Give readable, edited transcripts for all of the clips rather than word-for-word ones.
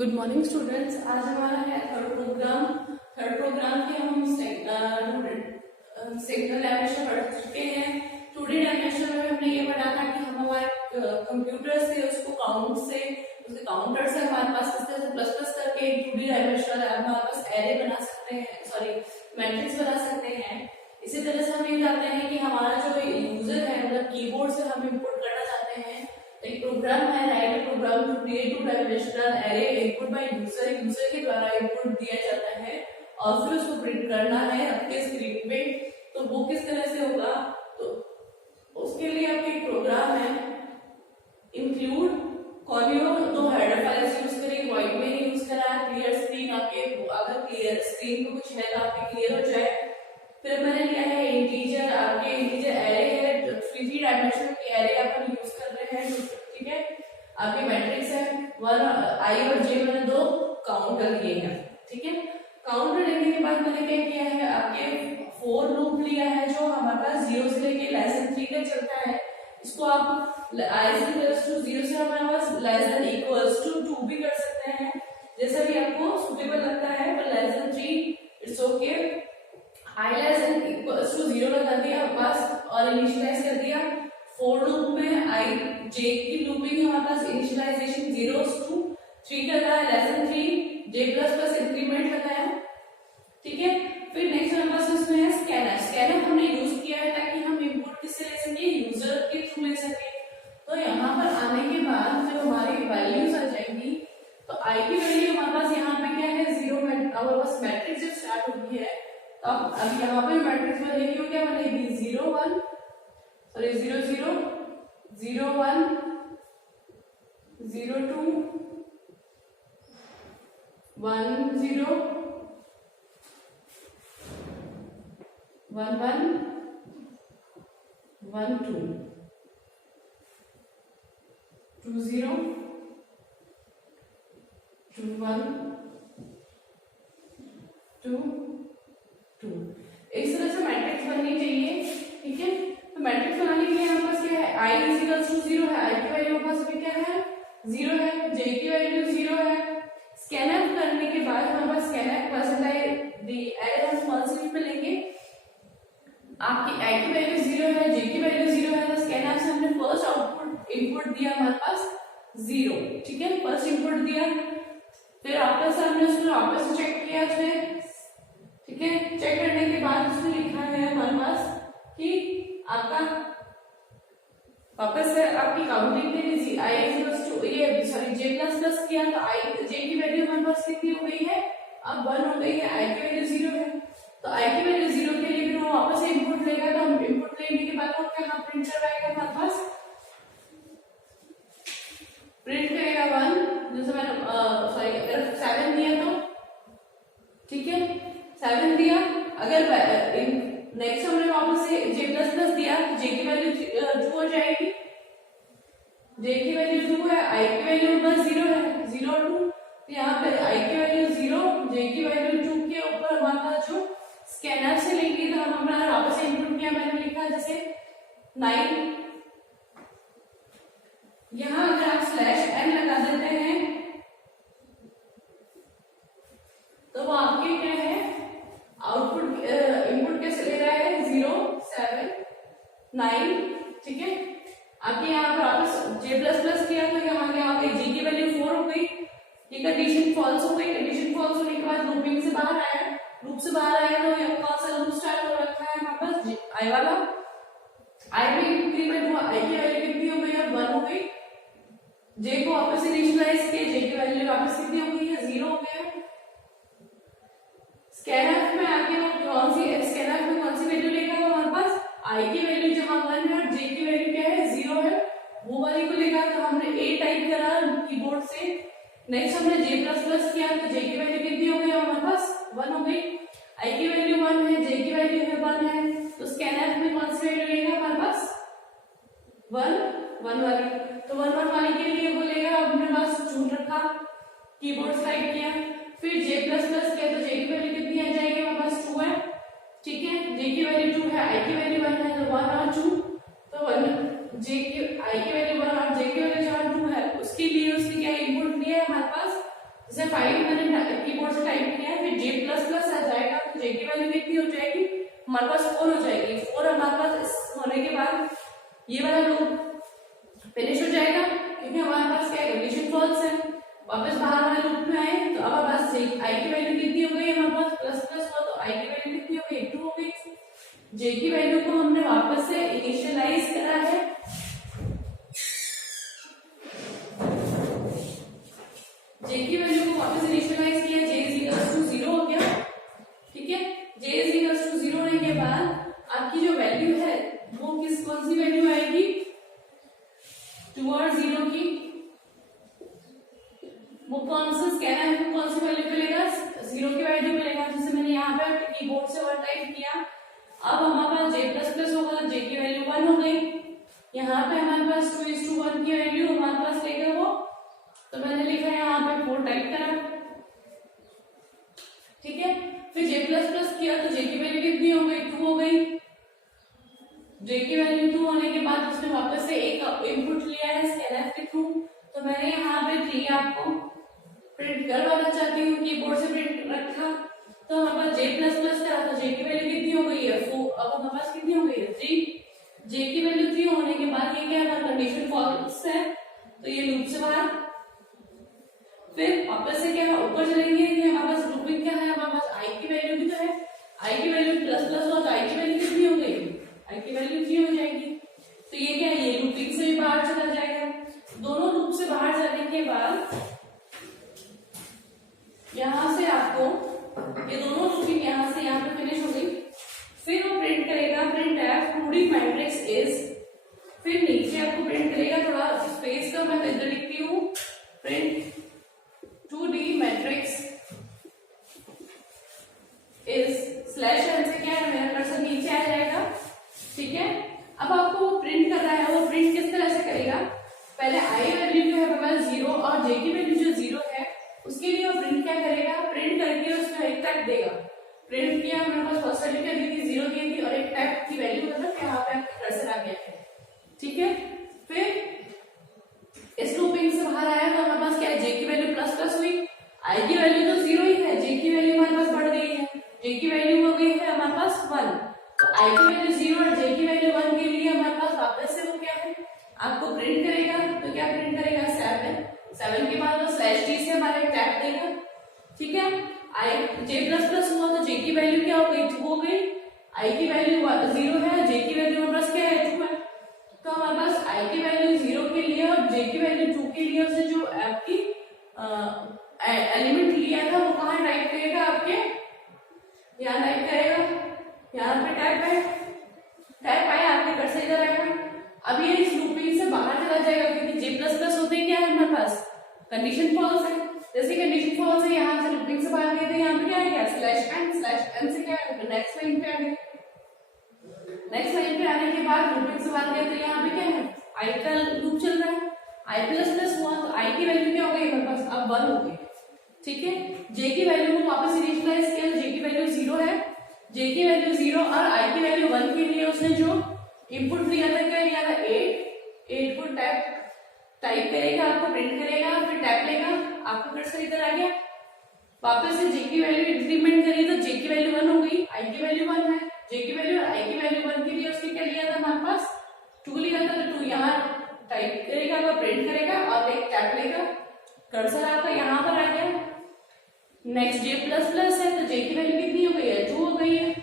Good morning students. आज हमारा है थर्ड प्रोग्राम के हम सिग्नल डायमेंशन पढ़ चुके हैं। 2D डायमेंशन में हमने ये पढ़ा था कि हम हमारे कंप्यूटर से उसको उसके काउंटर से हमारे पास किस तरह से प्लस प्लस करके एक 2D डायमेंशनल हमारे पास एरे बना सकते हैं, सॉरी मैट्रिक्स बना सकते हैं। इसी तरह से हम ये जानते हैं कि हमारा जो यूजर है मतलब कीबोर्ड से हम इनपुट करना चाहते हैं, एक प्रोग्राम है write program to create 2 dimensional array input by user के द्वारा इनपुट दिया जाता है और फिर उसको प्रिंट करना है आपके स्क्रीन पे। तो वो किस तरह से होगा, तो उसके लिए आपके एक प्रोग्राम है इंक्लूड कॉलियो, दो हेडर फाइल्स यूज करें, वॉइड में यूज करा, क्लियर स्क्रीन आपके अगर क्लियर स्क्रीन को कुछ है तो आपके क्लियर हो जाए। फिर मैंने लिया है इंटीजर, आपके इंटीजर एरे है 3D डायमेंशनल की एरे अपन यूज कर रहे हैं, ठीक है। आपके मैट्रिक्स है 1 आई और जे, मैंने दो काउंटर लिए हैं, ठीक है। काउंटर लेने के बाद मैंने क्या किया है, आपके फोर लूप लिया है जो हमारे पास 0 से लेके लेस देन 3 तक चलता है। इसको आप i इज इक्वल्स टू 0 से हमारे पास लेस देन इक्वल्स टू 2 भी कर सकते हैं, जैसा भी आपको सुटेबल लगता है, पर less than 3 it's okay. i less than equals to 0 लगा दिया पास और इनिशियलाइज कर दिया। फोर लूप में i j की लूपिंग हमारे पास इनिशियलाइजेशन 0 to 3 का है, less than 3 j plus plus increment लगाया, ठीक है। फिर नेक्स्ट हमारे पास इसमें है स्कैनर हमने यूज किया है ताकि हम इनपुट किससे ले सके, यूजर के थ्रू ले सके। तो यहाँ पर आने के बाद जब हमारी वैल्यूज आ जाएंगी तो i की वैल्यू हमारे पास यहाँ पे क्या है 0, हमारे पास मैट्रिक्स जब स्टार्ट होगी है तो अब यहाँ पे मैट्रिक्स बनेगी, क्या बनेगी 0 1 सॉरी 0 0 0 1 0 2 1 0 1 1 1 2 2 0 2 1 2 2। इस तरह से मैट्रिक्स बननी चाहिए, ठीक है। तो मैट्रिक्स बनाने के लिए हमारे पास क्या है, i इज इक्वल टू 0 है, i की वैल्यू हमारे पास क्या है 0 है, j की वैल्यू 0 है। स्कैनआउट करने के बाद हमारे पास स्कैनआउट परसेंटाइज दी एरे हम स्मॉल सी में लेंगे, आपकी i की वैल्यू 0 है, j की वैल्यू 0 है, तो स्कैनआउट से हमने फर्स्ट आउटपुट इनपुट दिया हमारे पास 0, ठीक है, फर्स्ट इनपुट दिया। फिर आपस से हमने उसको आपस से चेक किया उसमें, ठीक है। चेक करने के बाद उसमें लिखा है हमारे पास कि आपका वापस से आपकी काउंटिंग के लिए i इक्वल्स टू ये सॉरी j प्लस प्लस किया तो i j की वैल्यू हमारे पास कितनी हो गई है, अब 1 हो गई है, i की वैल्यू 0 है। तो i की वैल्यू 0 के लिए फिर वो वापस से इनपुट लेगा, तो हम इनपुट लेने के बाद वो क्या प्रिंट करवाएगा हमारे पास, प्रिंट करेगा 1, जैसे मैंने सॉरी अगर 7 दिया तो, ठीक है 7 दिया। अगर नेक्स्ट हमने वापस से j प्लस प्लस दिया तो j की वैल्यू 2 हो जाएगी, j की वैल्यू 2 है, i की वैल्यू बस 0 है 0 2, तो यहाँ पे i की वैल्यू 0 j की वैल्यू 2 के ऊपर हमारे पास जो स्कैनर से लेंगे तो हम अपना वापस से इनपुट किया, मैंने लिखा जैसे 9। यहाँ अगर आप /n लगा देते हैं तो वो आपके क्या है आउटपुट इनपुट कैसे ले रहा है 0 7 9, ठीक है। आपके यहाँ पर वापस j प्लस प्लस किया तो यहाँ क्या हो गई, j की वैल्यू 4 हो गई, ये कंडीशन फॉल्स हो गई। कंडीशन फॉल्स होने के बाद लूपिंग से बाहर आया, लूप से बाहर आया तो यहाँ कौन सा लूप स्टार्ट हो रखा है हमारे पास i वाला, i में इंक्रीमेंट हुआ, i की वैल्यू कितनी हो गई अब 1 हो गई, j को वापस इनिशियलाइज किया, j की वैल्यू वापस कितनी हो गई है 0 हो गया। स्कैनआउट में आगे वो कौन सी स्कैनआउट में कौन सी वैल्यू लेगा वो हमारे पास i की वैल्यू जहां 1 है और j की वैल्यू क्या है 0 है, वो वाली को लेगा। तो हमने a टाइप करा कीबोर्ड से, नेक्स्ट हमने j प्लस प्लस किया तो j की वैल्यू कितनी हो गई हमारे पास 1 हो गई, i की वैल्यू 1 है, j की वैल्यू है 1 है, तो स्कैनआउट में कौन सी वैल्यू लेगा हमारे पास 1 1 वाली, तो 1 1 वाली के लिए वो लेगा, हमने पास चुन रखा, कीबोर्ड स्लाइड किया, फिर j प्लस प्लस किया तो j की वैल्यू कितनी आ जाएगी हमारे पास 2 है, ठीक है, j की वैल्यू 2 है, i की वैल्यू 1 है, तो 1 और 2, तो 1 j की i की वैल्यू 1 और j की वैल्यू जहां 2 है उसके लिए उसने क्या इनपुट लिया है हमारे पास, जैसे 5 मैंने कीबोर्ड से टाइप किया है, फिर जे प्लस प्लस आ जाएगा, तो जे की वैल्यू कितनी हो जाएगी हमारे पास 4 हो जाएगी। 4 हमारे पास होने के बाद ये वाला लूप फिनिश हो जाएगा, क्योंकि हमारे पास क्या कंडीशन फॉल्स है। वापस बाहर वाले लूप में आए तो अब हमारे पास आई की वैल्यू कितनी हो गई, हमारे पास प्लस प्लस हुआ तो आई की वैल्यू कितनी हो गई 2 हो गई। जे की वैल्यू को हमने वापस से इनिशियलाइज करा है, जे की वैल्यू को वापस इनिशियलाइज किया, जे इज इक्वल टू 0 हो गया, ठीक है। जे इज इक्वल टू 0 होने के बाद आपकी जो वैल्यू है वो कौन सी वैल्यू आएगी 2 और 0 की, वो कौन सा स्कैनर है, कौन सी वैल्यू मिलेगा 0 की वैल्यू मिलेगा। जैसे मैंने यहाँ पे कीबोर्ड से वर्ड टाइप किया, अब हमारे पास जे प्लस प्लस होगा, जे की वैल्यू 1 हो गई। यहाँ पे हमारे पास 2:1 की वैल्यू हमारे पास लेगा वो, तो मैंने लिखा है यहाँ पे 4 टाइप करा, ठीक है। फिर जे प्लस प्लस किया तो जे की वैल्यू कितनी हो गई 2 हो गई। जे की वैल्यू 2 होने के बाद उसने वापस से एक इनपुट लिया है स्कैनर के थ्रू, तो मैंने यहाँ पे 3 आपको प्रिंट करवाना चाहती हूँ, कीबोर्ड से प्रिंट रखा, तो हमारे पास जे प्लस प्लस करा तो जे की वैल्यू कितनी हो गई है 4, अब हमारे पास कितनी हो गई है 3। जे की वैल्यू 3 होने के बाद ये क्या है कंडीशन फॉल्स है, तो ये लूप से बाहर। फिर वापस से क्या है ऊपर चलेंगे, हमारे पास लूपिंग क्या है, हमारे पास आई की वैल्यू भी तो है, आई की वैल्यू प्लस प्लस हो तो आई की वैल्यू कितनी हो गई, आई की वैल्यू 3 हो जाएगी। तो ये क्या है, ये लूपिंग से भी बाहर चला जाएगा। दोनों लूप से बाहर जाने के बाद यहाँ से आपको ये दोनों लूपिंग यहाँ से यहाँ पे फिनिश हो गई। फिर वो प्रिंट करेगा print F 2D matrix is, फिर नीचे आपको प्रिंट करेगा, थोड़ा स्पेस का मैं इधर लिखती हूँ, print 2D matrix is slash n से क्या है मेरा कर्सर नीचे आ जाएगा, ठीक है। अब आपको वो प्रिंट कर रहा है, वो प्रिंट किस तरह से करेगा, पहले आई वैल्यू जो है हमारे 0 और जे की वैल्यू जो 0 है उसके लिए वो प्रिंट क्या करेगा, प्रिंट करके उसमें एक टैग देगा। प्रिंट किया मेरे पास फर्स्ट वैल्यू क्या दी थी 0 दी थी और एक टैग की वैल्यू मतलब यहाँ पे आपका कर्सर आ गया है, ठीक है। फिर इस लूपिंग से बाहर आया तो हमारे पास क्या है, जे की वैल्यू प्लस प्लस हुई, आई की वैल्यू तो 0 ही है, जे की वैल्यू हमारे पास बढ़ गई है, जे की वैल्यू हो गई है हमारे पास 1, तो आई की वैल्यू 0 और जे की वैल्यू 1 के लिए हमारे पास वापस से वो क्या है आपको प्रिंट करेगा। तो क्या प्रिंट करेगा 7 के बाद वो स्लैश टी से हमारा एक टैग देगा, ठीक है। आई जे प्लस प्लस हुआ तो जे की वैल्यू क्या हो गई 2 हो गई, आई की वैल्यू 0 है, जे की वैल्यू हमारे पास क्या है 2 है, तो हमारे पास आई की वैल्यू 0 के लिए और जे की वैल्यू 2 के लिए उसने जो आपकी एलिमेंट लिया था वो कहाँ टाइप करेगा, आपके यहाँ टाइप करेगा, यहाँ पे टाइप आया आपके कर्सर इधर आएगा। अब ये इस लूपिंग से बाहर चला जाएगा, क्योंकि जे प्लस प्लस होते क्या है हमारे पास कंडीशन फॉल्स है, जैसे कंडीशन फॉल्स है यहाँ से लूपिंग से बाहर गए थे, यहाँ पे क्या है स्लैश एन से क्या है नेक्स्ट लाइन पे आ गए, नेक्स्ट लाइन पे आने के बाद लूपिंग से बाहर गए तो यहाँ पे क्या है आई का लूप चल रहा है, आई प्लस प्लस हुआ तो आई की वैल्यू क्या हो गई हमारे पास अब 1 हो गई, ठीक है। जे की वैल्यू को वापस इनिशियलाइज किया, जे की वैल्यू 0 है, जे की वैल्यू 0 और आई की वैल्यू 1 के लिए उसने जो इनपुट लिया था क्या लिया था 8 को टाइप करेगा, आपको प्रिंट करेगा, फिर टैग लेगा, आपका कर्सर इधर आ गया। वापस से जे की वैल्यू इंक्रीमेंट करिए तो जे की वैल्यू 1 हो गई, आई की वैल्यू 1 है, जे की वैल्यू और आई की वैल्यू 1 के लिए उसने क्या लिया था हमारे पास 2 लिया था, तो 2 यहाँ टाइप करेगा, आपका प्रिंट करेगा और एक टैग लेगा, कर्सर आपका यहाँ पर आ गया। नेक्स्ट जे प्लस प्लस है तो जे की वैल्यू कितनी हो गई है 2 हो गई है,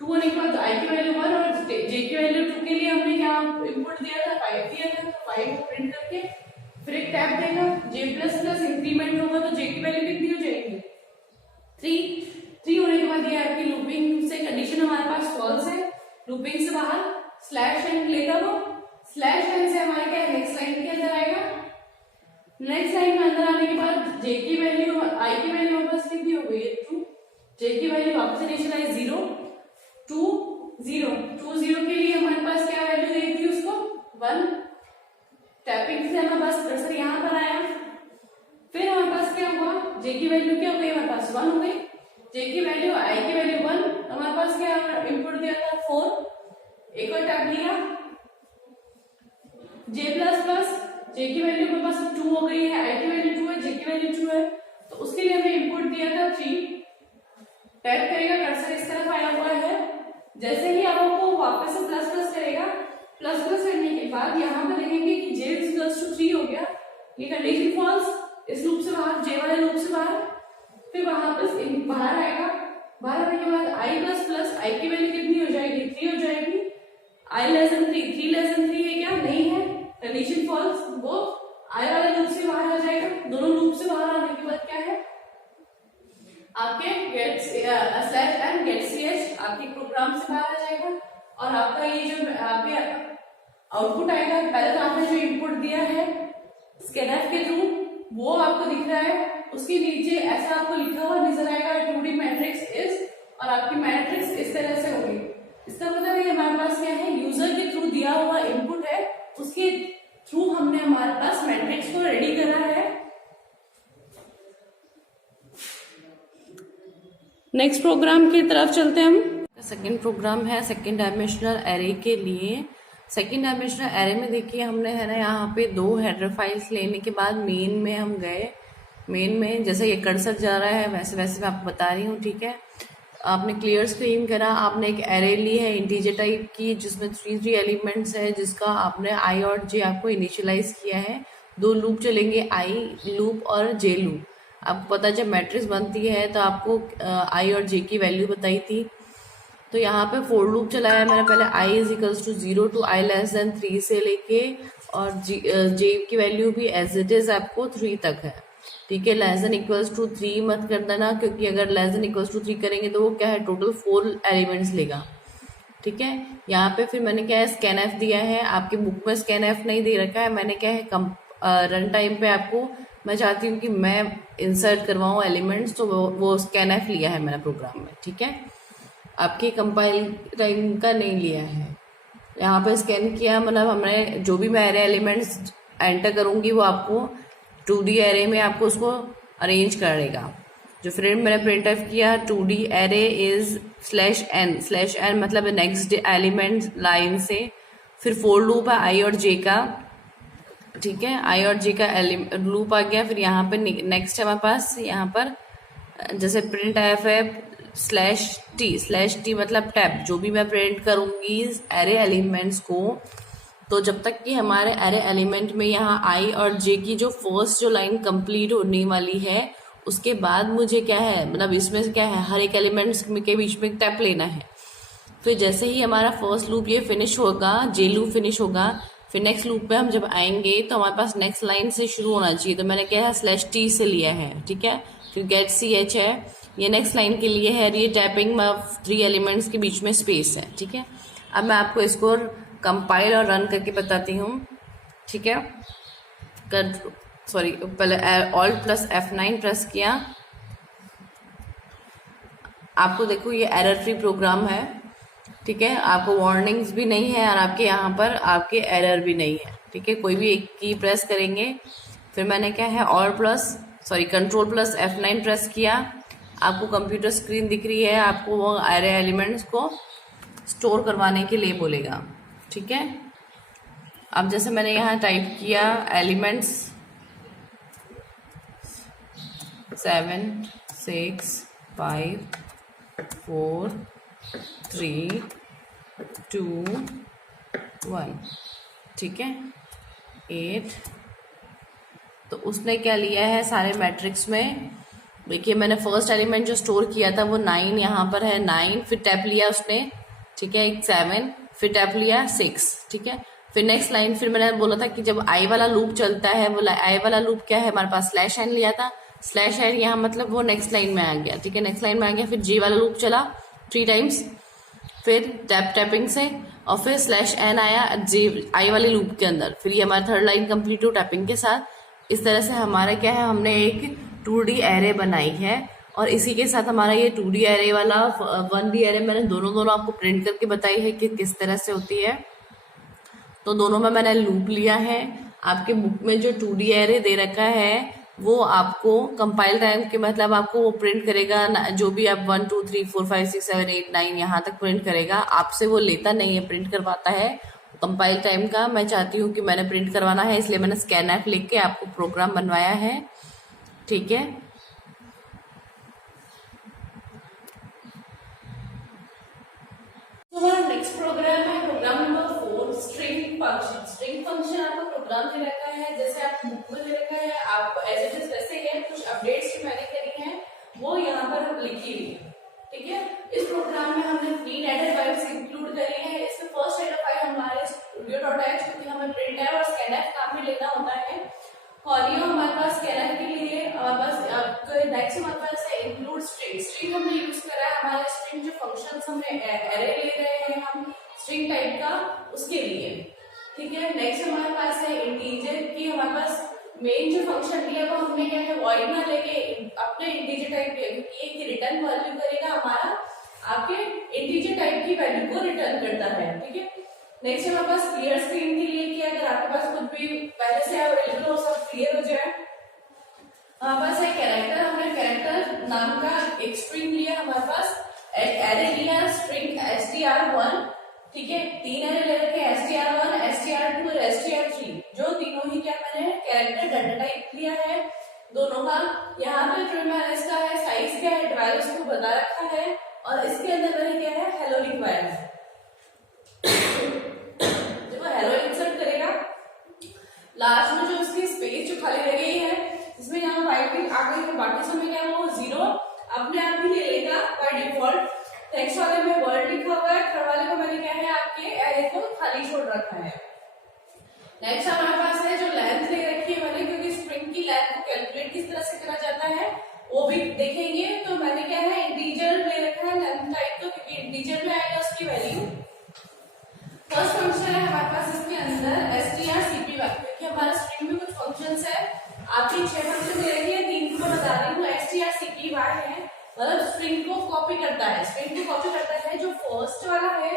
2 होने के बाद आई की वैल्यू 1 और जे की वैल्यू 2 के लिए हमने क्या इनपुट दिया था 5 दिया था, तो 5 को प्रिंट करके फिर एक टैग देगा, जे प्लस प्लस इंक्रीमेंट होगा तो जे की वैल्यू कितनी हो जाएगी 3 होने के बाद ये आपकी लूपिंग से कंडीशन हमारे पास फॉल्स है, लूपिंग से बाहर स्लैश एन लेगा, वो स्लैश एन से हमारे क्या नेक्स्ट लाइन के अंदर आएगा, नेक्स्ट लाइन में अंदर आने के बाद जे की वैल्यू आई की वैल्यू हमारे पास कितनी हो गई है 2, जे की वैल्यू वापस इनिशियलाइज 0 2 0 के लिए हमारे पास क्या वैल्यू दी थी उसको 1, टैपिंग से हमारे पास कर्सर यहाँ पर आया, फिर हमारे पास क्या हुआ जे की वैल्यू क्या हो गई हमारे पास 1 हो गई, जे की वैल्यू आई की वैल्यू 1, हमारे पास क्या इनपुट दिया था 4, एक और टैग लिया, जे प्लस प्लस जे की वैल्यू हमारे पास 2 हो गई है, आई की वैल्यू 2 है, जे की वैल्यू 2 है, तो उसके दिया था 3, टाइप करेगा, कर्सर इस तरफ आया हुआ है। जैसे ही आप आपको वापस से प्लस प्लस करेगा, प्लस प्लस करने के बाद यहाँ पे देखेंगे कि j इक्वल्स टू 3 हो गया, ये कंडीशन फॉल्स, इस लूप से बाहर, j वाले लूप से बाहर, फिर वहां पर बाहर आएगा, बाहर आने के बाद i प्लस प्लस i की वैल्यू कितनी हो जाएगी, 3 हो जाएगी, i less than 3, 3 less than 3 है क्या, नहीं है, कंडीशन फॉल्स, वो i वाले लूप से बाहर आ जाएगा। दोनों लूप से बाहर आने के बाद क्या है, आपके get slash and get ch आपके प्रोग्राम से बाहर आ जाएगा, और आपका ये जो आपके आउटपुट आएगा, पहले तो आपने जो इनपुट दिया है स्कैनफ के थ्रू वो आपको दिख रहा है, उसके नीचे ऐसा आपको लिखा हुआ नजर आएगा 2D मैट्रिक्स इज, और आपकी मैट्रिक्स इस तरह से होगी। इसका मतलब ये हमारे पास क्या है, यूजर के थ्रू दिया हुआ इनपुट है, उसके थ्रू हमने हमारे पास मैट्रिक्स को रेडी करा है। नेक्स्ट प्रोग्राम की तरफ चलते हैं हम। सेकेंड प्रोग्राम है सेकेंड डायमेंशनल एरे के लिए। सेकेंड डायमेंशनल एरे में देखिए हमने है ना यहाँ पे 2 हेडर फाइल्स लेने के बाद मेन में हम गए। मेन में जैसे ये कर्सर जा रहा है वैसे वैसे मैं आपको बता रही हूँ, ठीक है। आपने क्लियर स्क्रीन करा, आपने एक एरे ली है इंटीजर टाइप की जिसमें 3 एलिमेंट्स है, जिसका आपने i और j आपको इनिशियलाइज किया है। 2 लूप चलेंगे, i लूप और j लूप। आपको पता जब मैट्रिक्स बनती है तो आपको i और j की वैल्यू बताई थी। तो यहाँ पे फोर लूप चलाया मैंने पहले, i is equals to 0 to i less than 3 से लेके, और j की वैल्यू भी एज इट इज आपको 3 तक है, ठीक है। लेस देन इक्वल्स टू 3 मत कर देना, क्योंकि अगर लेस देन इक्वल्स टू 3 करेंगे तो वो क्या है, टोटल 4 एलिमेंट्स लेगा, ठीक है। यहाँ पे फिर मैंने क्या है, स्कैनफ दिया है। आपके बुक में स्कैनफ नहीं दे रखा है, मैंने क्या है रन टाइम पे आपको मैं चाहती हूँ कि मैं इंसर्ट करवाऊँ एलिमेंट्स, तो वो स्कैनफ लिया है मैंने प्रोग्राम में, ठीक है। आपके कंपाइल टाइम का नहीं लिया है। यहाँ पे स्कैन किया, मतलब हमने जो भी मैं एरे एलिमेंट्स एंटर करूंगी वो आपको 2D एरे में आपको उसको अरेंज करेगा। जो फ्रेंड मैंने प्रिंट आउट किया 2D एरे इज /n मतलब नेक्स्ट एलिमेंट लाइन से, फिर फोर लूप है i और j का, ठीक है। i और j का लूप आ गया। फिर यहाँ पे नेक्स्ट है हमारे पास, यहाँ पर जैसे प्रिंट एफ है /t मतलब टैब, जो भी मैं प्रिंट करूंगी एरे एलिमेंट्स को, तो जब तक कि हमारे एरे एलिमेंट में यहाँ i और j की जो फर्स्ट जो लाइन कंप्लीट होने वाली है, उसके बाद मुझे क्या है, मतलब इसमें से क्या है, हर एक एलिमेंट्स के बीच में टैप लेना है। फिर जैसे ही हमारा फर्स्ट लूप ये फिनिश होगा, j लूप फिनिश होगा, फिर नेक्स्ट लूप पे हम जब आएंगे तो हमारे पास नेक्स्ट लाइन से शुरू होना चाहिए, तो मैंने क्या है /t से लिया है, ठीक है। फिर गेट ch है, ये नेक्स्ट लाइन के लिए है, ये टैपिंग 3 एलिमेंट्स के बीच में स्पेस है, ठीक है। अब मैं आपको इसको कंपाइल और रन करके बताती हूँ, ठीक है। पहले Alt+F9 प्रेस किया, आपको देखो ये एरर फ्री प्रोग्राम है, ठीक है। आपको वार्निंग्स भी नहीं है और आपके यहाँ पर आपके एरर भी नहीं है, ठीक है। कोई भी एक की प्रेस करेंगे। फिर मैंने क्या है Ctrl+F9 प्रेस किया, आपको कंप्यूटर स्क्रीन दिख रही है, आपको वो एरे एलिमेंट्स को स्टोर करवाने के लिए बोलेगा, ठीक है। अब जैसे मैंने यहाँ टाइप किया एलिमेंट्स 7 6 5 4 3 2 1, ठीक है, 8। तो उसने क्या लिया है सारे मैट्रिक्स में, देखिए मैंने फर्स्ट एलिमेंट जो स्टोर किया था वो 9 यहाँ पर है, 9, फिर टैप लिया उसने, ठीक है, 7, फिर टैप लिया 6, ठीक है। फिर नेक्स्ट लाइन, फिर मैंने बोला था कि जब i वाला लूप चलता है, वो i वाला लूप क्या है, हमारे पास /n लिया था, /n यहाँ मतलब वो नेक्स्ट लाइन में आ गया, ठीक है, नेक्स्ट लाइन में आ गया। फिर j वाला लूप चला 3 टाइम्स, फिर टैपिंग से, और फिर /n आया i वाले लूप के अंदर, फिर ये हमारा थर्ड लाइन कंप्लीट हो टैपिंग के साथ। इस तरह से हमारा क्या है, हमने एक 2D एरे बनाई है, और इसी के साथ हमारा ये 2D एरे वाला 1D एरे मैंने दोनों आपको प्रिंट करके बताई है कि किस तरह से होती है। तो दोनों में मैंने लूप लिया है। आपके बुक में जो 2D एरे दे रखा है वो आपको कंपाइल टाइम के मतलब आपको वो प्रिंट करेगा, जो भी आप 1 2 3 4 5 6 7 8 9 यहाँ तक प्रिंट करेगा, आपसे वो लेता नहीं है, प्रिंट करवाता है कंपाइल टाइम का। मैं चाहती हूँ कि मैंने प्रिंट करवाना है, इसलिए मैंने स्कैनफ लिख के आपको प्रोग्राम बनवाया है, ठीक है। हमने एरे ले रहे हैं हम स्ट्रिंग टाइप का, उसके लिए। ठीक है, नेक्स्ट हमारे पास है इंटीजर की, हमारे पास मेन जो फंक्शन लिया वो हमने क्या है वॉइड ना लेके अपने इंटीजर टाइप लिया, क्योंकि एक रिटर्न वैल्यू करेगा हमारा आपके इंटीजर टाइप की वैल्यू को रिटर्न करता है। ठीक है, नेक्स्ट हमारे पास क्लियर स्क्रीन के लिए कि अगर आपके पास कुछ भी पहले से अवेलेबल हो सब क्लियर हो जाए। हमारे पास है कैरेक्टर, हमने कैरेक्टर नाम का एक स्ट्रिंग लिया, हमारे पास एरे लिया स्ट्रिंग str1। ठीक है, 3 एरे ले रखे str1, str2 और str3, जो तीनों ही क्या मैंने कैरेक्टर डाटा टाइप लिया है दोनों का। यहाँ पे जो मैंने इसका है साइज क्या है 12 उसको बता रखा है, और इसके अंदर मैंने क्या है हेलो लिखवाया है। जब वो हेलो इंसर्ट करेगा लास्ट में जो उसकी स्पेस जो खाली रह गई है इसमें यहाँ 5 भी आ गई है, बाकी समय क्या वो 0 अपने आप ही ले लेगा बाय डिफॉल्ट। टेक्स्ट वाले में वर्ड लिखा हुआ है, थर्ड वाले को मैंने क्या है आपके एरे को खाली छोड़ रखा है। नेक्स्ट हमारे पास है जो लेंथ ले रखी है मैंने, क्योंकि स्ट्रिंग की लेंथ को कैलकुलेट किस तरह से करा जाता है वो भी देखेंगे। तो मैंने क्या है इंटीजर ले रखा है लेंथ टाइप, तो क्योंकि इंटीजर में आएगा उसकी वैल्यू। फर्स्ट फंक्शन है हमारे पास इसके अंदर strcpy, क्योंकि हमारा स्ट्रिंग में कुछ फंक्शंस है, आपकी 6 फंक्शन दे रखी है, 3 को बता रही हूँ। strcpy है मतलब स्ट्रिंग को कॉपी करता है, स्ट्रिंग को कॉपी करता है, जो फर्स्ट वाला है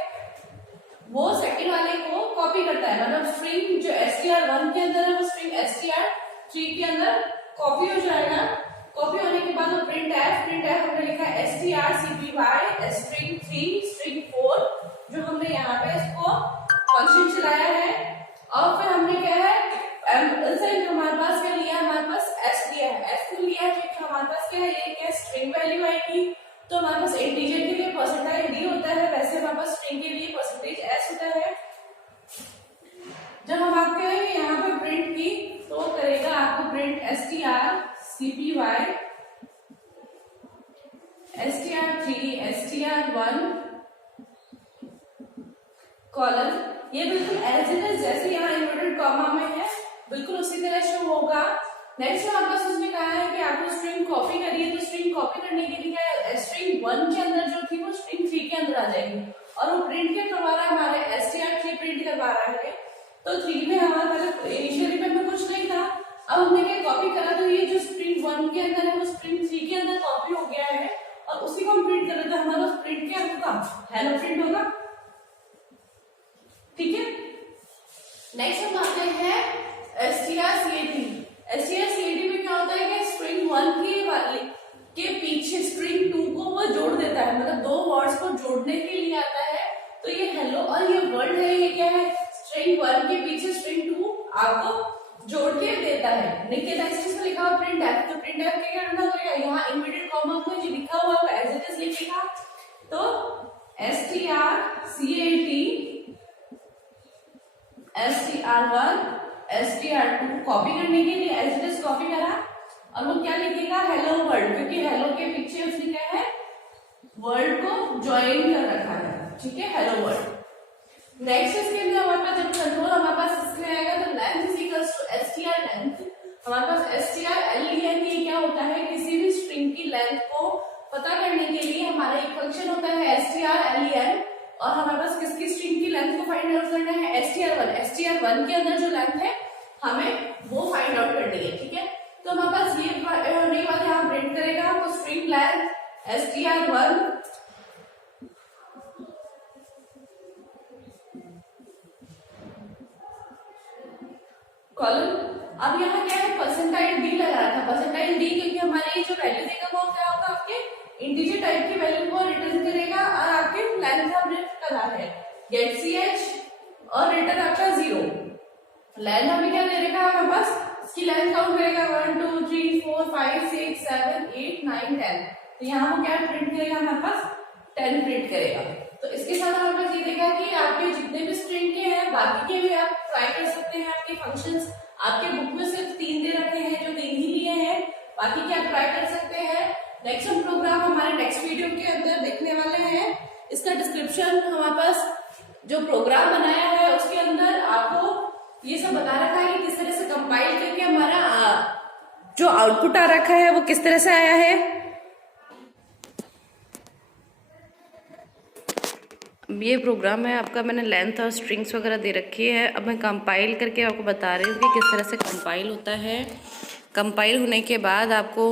वो सेकंड वाले को कॉपी करता है, मतलब स्ट्रिंग जो str1 के अंदर है वो स्ट्रिंग str3 के अंदर कॉपी हो जाएगा। कॉपी होने के बाद वो प्रिंट एफ हमने लिखा है strcpy स्ट्रिंग 3 स्ट्रिंग 4, जो हमने यहाँ पे इसको फंक्शन चलाया है। और फिर हमने क्या है हमारे पास क्या लिया, हमारे पास s लिया है, s को लिया है क्योंकि हमारे पास क्या है ये क्या स्ट्रिंग वैल्यू आएगी, तो हमारे पास इंटीजर के लिए %d होता है, वैसे हमारे पास स्ट्रिंग के लिए %s होता है। जब हम आपके यहाँ पे प्रिंट की तो करेगा आपको print strcpy str3 str1 colon, ये बिल्कुल एज इट इज जैसे यहाँ इन्वर्टेड कॉमा में है बिल्कुल उसी तरह से होगा। नेक्स्ट हमारे पास उसने कहा है कि आपको स्ट्रिंग कॉपी करिए, तो स्ट्रिंग कॉपी करने के लिए क्या है स्ट्रिंग 1 के अंदर जो थी वो स्ट्रिंग 3 के अंदर आ जाएगी, और वो प्रिंट क्या करवा रहा है हमारे str3 प्रिंट करवा रहा है। तो 3 में हमारे पास इनिशियली में हमें कुछ नहीं था, अब हमने क्या कॉपी करा, तो ये जो स्ट्रिंग 1 के अंदर है वो स्ट्रिंग 3 के अंदर कॉपी हो गया है, और उसी को हम प्रिंट कर रहे थे, हमारा प्रिंट क्या होगा हेलो प्रिंट होगा। ठीक है, नेक्स्ट हम आते हैं strcat में क्या होता है कि स्ट्रिंग 1 के पीछे स्ट्रिंग 2 को वो जोड़ देता है, मतलब 2 वर्ड्स को जोड़ने के लिए आता है। तो ये हेलो और ये वर्ड है, ये क्या है स्ट्रिंग 1 के पीछे स्ट्रिंग 2 आपको जोड़ के देता है। निकेट में लिखा हुआ प्रिंट एफ, तो प्रिंट एफ क्या करना पड़ेगा, यहाँ इन्वर्टेड कॉमा में जो लिखा हुआ है एज इट इज लिखेगा। तो str1 str2 कॉपी करने के लिए एज इट इज कॉपी करा, और वो क्या लिखेगा हेलो वर्ल्ड, क्योंकि हेलो के पीछे उसने क्या है वर्ल्ड को ज्वाइन कर रखा है। ठीक है, हेलो वर्ल्ड। नेक्स्ट इसके अंदर हमारे पास जब कंट्रोल हमारे पास इसमें आएगा तो length is equals to str length, हमारे पास strlen ये क्या होता है किसी भी स्ट्रिंग की लेंथ को पता करने के लिए हमारा एक फंक्शन होता है strlen, और हमारे पास किसकी स्ट्रिंग की लेंथ को फाइंड आउट करना है str1 के अंदर जो लेंथ है हमें वो फाइंड आउट करनी है। ठीक है, तो हमारे पास ये होने के बाद यहाँ प्रिंट करेगा तो स्ट्रिंग लेंथ str1 कॉलन। अब यहाँ क्या है %d लगा रहा था, %d क्योंकि हमारे ये जो वैल्यू देगा वो क्या होगा आपके इंटीजर टाइप की वैल्यू को रिटर्न करेगा, और आपके लेंथ हमने करा है गेट ch और रिटर्न आपका 0। लेंथ हमें क्या दे देगा हमारे पास इसकी लेंथ काउंट करेगा 1 2 3 4 5 6 7 8 9 10, तो यहाँ वो क्या प्रिंट करेगा हमारे पास 10 प्रिंट करेगा। तो इसके साथ हमारे पास ये देखा कि आपके जितने भी स्ट्रिंग के हैं बाकी के भी आप ट्राई कर सकते हैं। आपके फंक्शंस आपके बुक में सिर्फ 3 दे रखे हैं, जो 3 ही लिए हैं, बाकी के आप ट्राई कर सकते हैं। नेक्स्ट हम प्रोग्राम हमारे नेक्स्ट वीडियो के अंदर देखने वाले हैं। इसका डिस्क्रिप्शन हमारे पास जो प्रोग्राम बनाया है उसके अंदर आपको ये सब बता रखा है कि किस तरह से कंपाइल करके हमारा जो आउटपुट आ रखा है वो किस तरह से आया है। ये प्रोग्राम है आपका, मैंने लेंथ और स्ट्रिंग्स वगैरह दे रखी है। अब मैं कंपाइल करके आपको बता रही हूँ कि किस तरह से कंपाइल होता है। कंपाइल होने के बाद आपको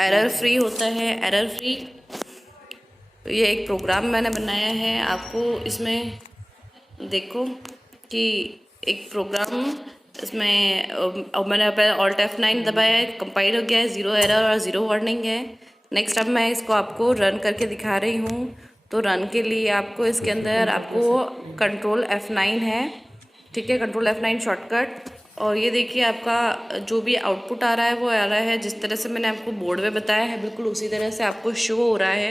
एरर फ्री होता है, एरर फ्री। ये एक प्रोग्राम मैंने बनाया है आपको, इसमें देखो कि एक प्रोग्राम इसमें अब मैंने Alt F9 दबाया है, कंपाइल हो गया है, 0 एरर और 0 वार्निंग है। नेक्स्ट अब मैं इसको आपको रन करके दिखा रही हूँ। तो रन के लिए आपको इसके अंदर आपको कंट्रोल F9 है, ठीक है, कंट्रोल F9 शॉर्टकट। और ये देखिए आपका जो भी आउटपुट आ रहा है वो आ रहा है जिस तरह से मैंने आपको बोर्ड में बताया है, बिल्कुल उसी तरह से आपको शो हो रहा है।